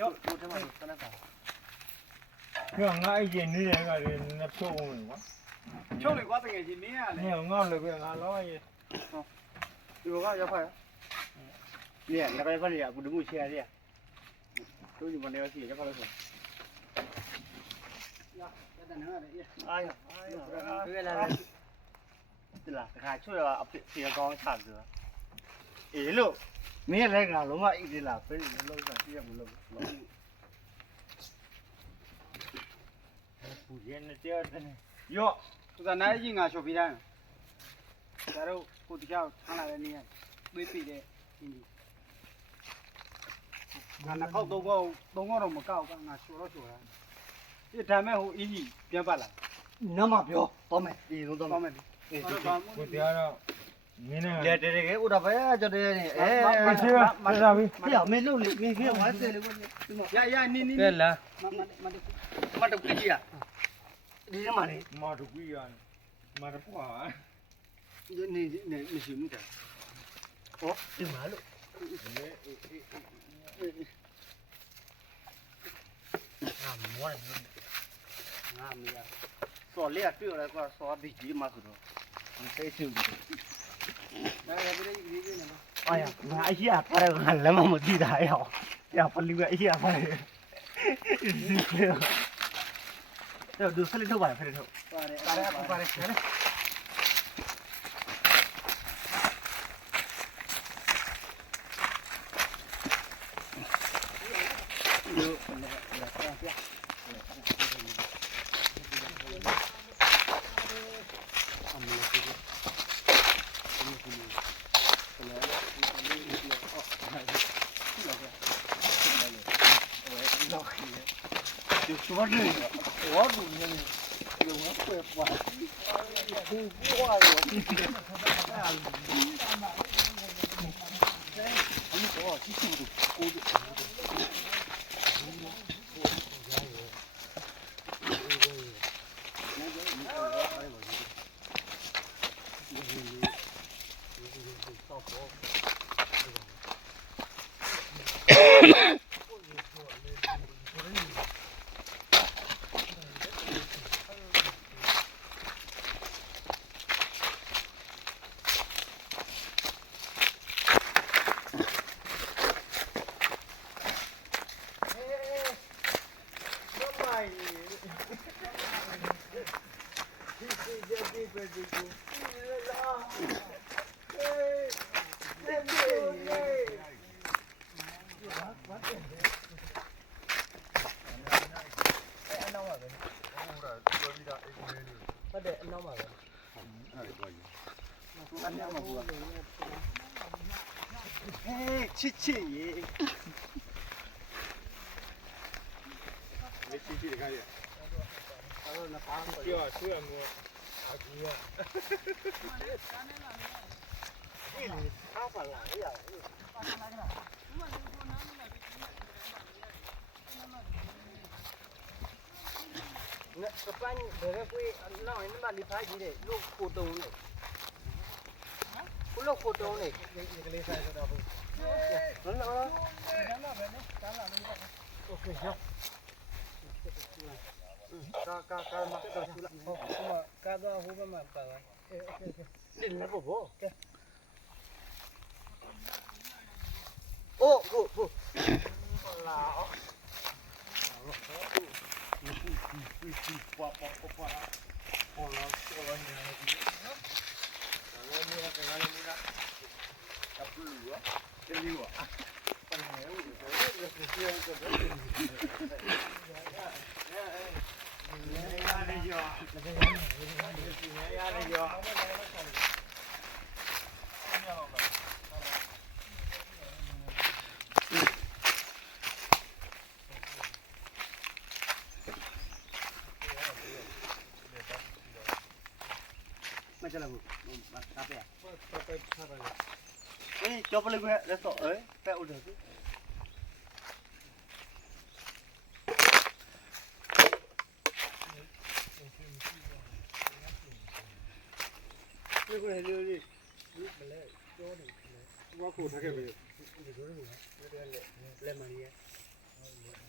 ပြောတို့ထဲမှာတနက်တာ ပြောငါအဲ့ကျနေတယ်ကလည်းနဖြုတ်အောင်ကွာ ချုပ်လေကွာတကယ်ကြီးနင်းရလေ ညငါလည်းပဲငါလောရည် ဒီဘောကရောက်ဖက်နေရငါပဲဖက်ရဘူးတမှုချေရတို့ဒီမနေရစီရောက်ဖက်လို့ဆိုအာရတွေ့လာတယ်လားတခါချွတ်ရအဖေကောင်းချတယ်အေးလို့မင်းလည်းကလုံးဝအိတ်လားဖိလုံးစားကြည့်ရမလို့ ဘူးရနေတယ်ရော့သူကနိုင်ကြီးငါရှော့ပြီးတိုင်းဒါတော့ကိုတရားထမ်းလာတဲ့နေရတွေးပြတဲ့အင်းငါနောက်တော့တော့မကောက်ကငါရှော့တော့ရှော့တယ်ဒီဒါမဲ့ဟိုအင်းကြီးပြန်ပတ်လာနမပြောတော့မယ်ဒီလုံးတော့မယ်ကိုတရားတော့မင်းနဲ့ လေတကယ်ဦးတော့ပဲကြတဲ့နေမရှိပါမစားဘူး ဖေမင်းလို့လေမင်းကဝါဆယ်လေရနင်းကဲလား မတော့ကြည့်ရဒီမှာလေ မာတူကြီးရမာတပွား နေမရှိဘူးတဲ့ဟောဒီမှာလို့မောရငါမရစော်လေးတွေ့ရကွာစော်ဒီကြီးမှာဆိုတော့မသိချင်ဘူးဒါလည်းပြည်ကြီးနေမှာအာရငါအရှိအပါရငါလည်းမသိတာရောရပလီကအရှိအပါရတော့ဒုစလိတော့ပါဖရတော့ပါတယ်我这我主呢，有个会玩，不挂了，你这，你说这速度，高的。七七爷，没七七的看见。ပြောဆွေးရမို့အကြီးရ他反来呀！那个班那个会让人那里拍起的录活动的，不录活动的，那个里拍的不？能了。OK 行。ကာမတော့ဆူလာဟုတ်ကဲ့ကာတော့ဟိုဘက်မှာပါပါโอเคလင်းနေဖို့ဘောကဲအိုးဟိုလာပွားပေါ်လာဆိုရနေတယ်နော်အဲ့ဒီကလည်းနေတာတပ်လူရောတယ်လီရောပန်းနေဦးတယ်ဒီစီအောင်တော့မကြလားဘူးတာပဲအေးကြောပလေးကလက်တော့အေးပဲဦးတယ် 这个人就是本来教的，我口他给没有，你说什么？来嘛你？ ။